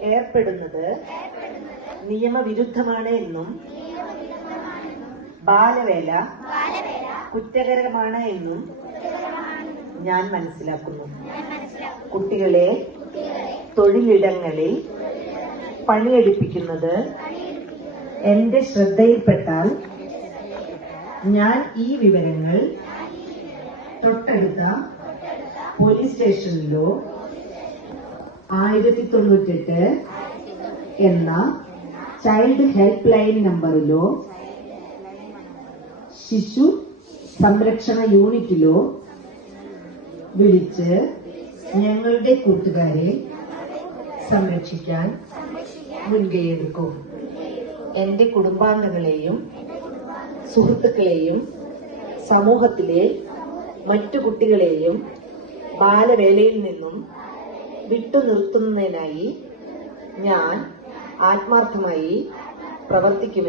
ഏർപ്പെടുന്നത് നിയമവിരുദ്ധമാണ് എന്നും ബാലവേല കുറ്റകരമാണ് എന്നും ഞാൻ മനസ്സിലാക്കുന്നു. കുട്ടികളെ തൊഴിലിടങ്ങളിൽ പണിയെടുപ്പിക്കുന്നത് എന്റെ ശ്രദ്ധയിൽപ്പെട്ടാൽ ഞാൻ ഈ വിവരങ്ങൾ തൊട്ടടുത്ത പോലീസ് സ്റ്റേഷനിലോ 1098 എന്ന ചൈൽഡ് ഹെൽപ്പ് ലൈൻ നമ്പറിലോ ശിശു സംരക്ഷണ യൂണിറ്റിലോ വിളിച്ച് ഞങ്ങളുടെ കൂട്ടുകാരെ സംരക്ഷിക്കാൻ മുൻകൈയെടുക്കും. എന്റെ കുടുംബാംഗങ്ങളെയും സുഹൃത്തുക്കളെയും സമൂഹത്തിലെ മറ്റു കുട്ടികളെയും ബാലവേലയിൽ നിന്നും വിട്ടുനിർത്തുന്നതിനായി ഞാൻ ആത്മാർത്ഥമായി പ്രവർത്തിക്കുമെന്ന്